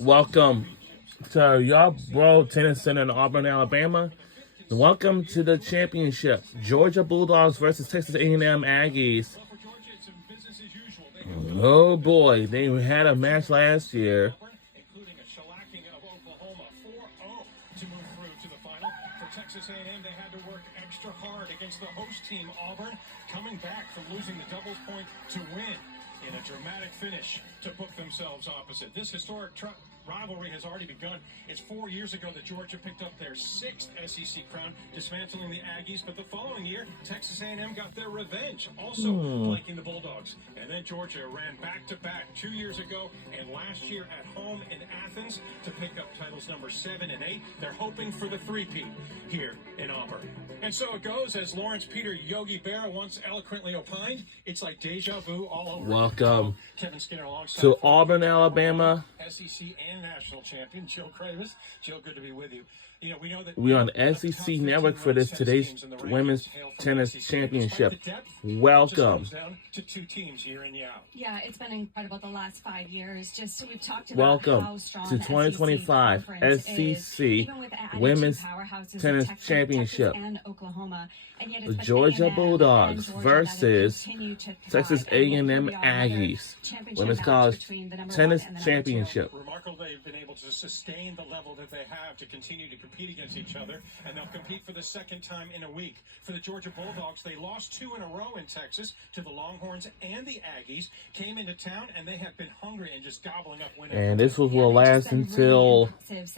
Welcome to your bro tennis center in Auburn, Alabama. Welcome to the championship. Georgia Bulldogs versus Texas A&M Aggies. Oh boy, they had a match last year. Texas A&M, they had to work extra hard against the host team, Auburn, coming back from losing the doubles point to win in a dramatic finish to book themselves opposite. This historic rivalry has already begun. It's 4 years ago that Georgia picked up their 6th SEC crown, dismantling the Aggies, but the following year, Texas A&M got their revenge, also flanking the Bulldogs. And then Georgia ran back-to-back 2 years ago and last year at home in Athens to pick up titles number 7 and 8. They're hoping for the three-peat here in Auburn. And so it goes, as Lawrence Peter Yogi Berra once eloquently opined, it's like deja vu all over. Welcome Kevin Skinner alongside to Auburn, Alabama. SEC and national champion Jill Kravis. Jill, good to be with you. You know, we know that we're on the SEC Network for today's Women's Tennis Championship. Welcome. To 2 teams year in, year out. Yeah, it's been incredible the last 5 years. Just we've talked about welcome how strong to 2025 SEC Women's Tennis Championship. And Oklahoma. And yet the Georgia Bulldogs versus Texas A&M Aggies. Women's College Tennis Championship. Remarkable they've been able to sustain the level that they have to continue to compete against each other, and they'll compete for the 2nd time in a week. For the Georgia Bulldogs, they lost 2 in a row in Texas to the Longhorns and the Aggies, came into town, and they have been hungry and just gobbling up winners. And this will last until since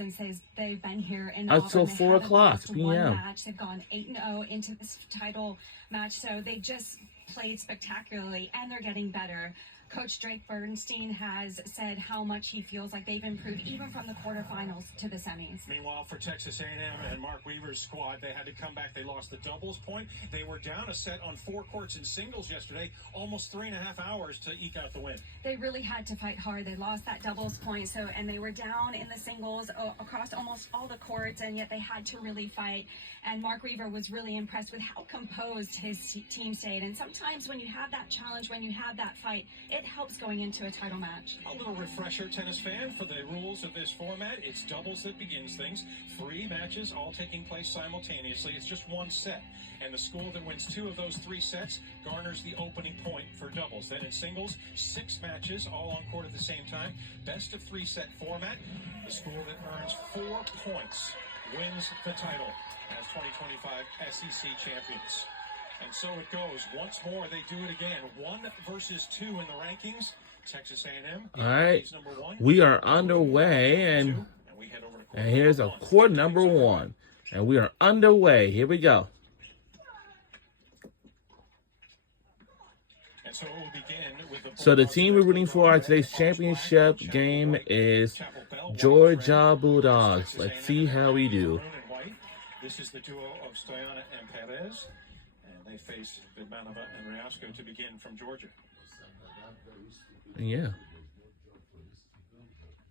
they've been here in until 4 o'clock p.m. They've gone 8-0 into this title match, so they just played spectacularly, and they're getting better. Coach Drake Bernstein has said how much he feels like they've improved even from the quarterfinals to the semis. Meanwhile, for Texas A&M and Mark Weaver's squad, they had to come back. They lost the doubles point. They were down a set on 4 courts in singles yesterday, almost 3.5 hours to eke out the win. They really had to fight hard. They lost that doubles point, and they were down in the singles across almost all the courts, and yet they had to really fight. And Mark Weaver was really impressed with how composed his team stayed. And sometimes when you have that challenge, when you have that fight, it helps going into a title match. A little refresher, tennis fan, for the rules of this format. It's doubles that begins things. 3 matches, all taking place simultaneously. It's just 1 set. And the school that wins 2 of those 3 sets garners the opening point for doubles. Then in singles, 6 matches, all on court at the same time. Best of 3 set format. The school that earns 4 points wins the title as 2025 SEC champions. And so it goes. Once more, they do it again. 1 versus 2 in the rankings. Texas A&M. All right, we are underway, and here's a court number 1, and we are underway. Here we go. So the team we're rooting for today's championship game is Georgia Bulldogs. Let's see how we do. This is the duo of Stoyana and Perez. They face Vidmanova and Ryasco to begin from Georgia. Yeah.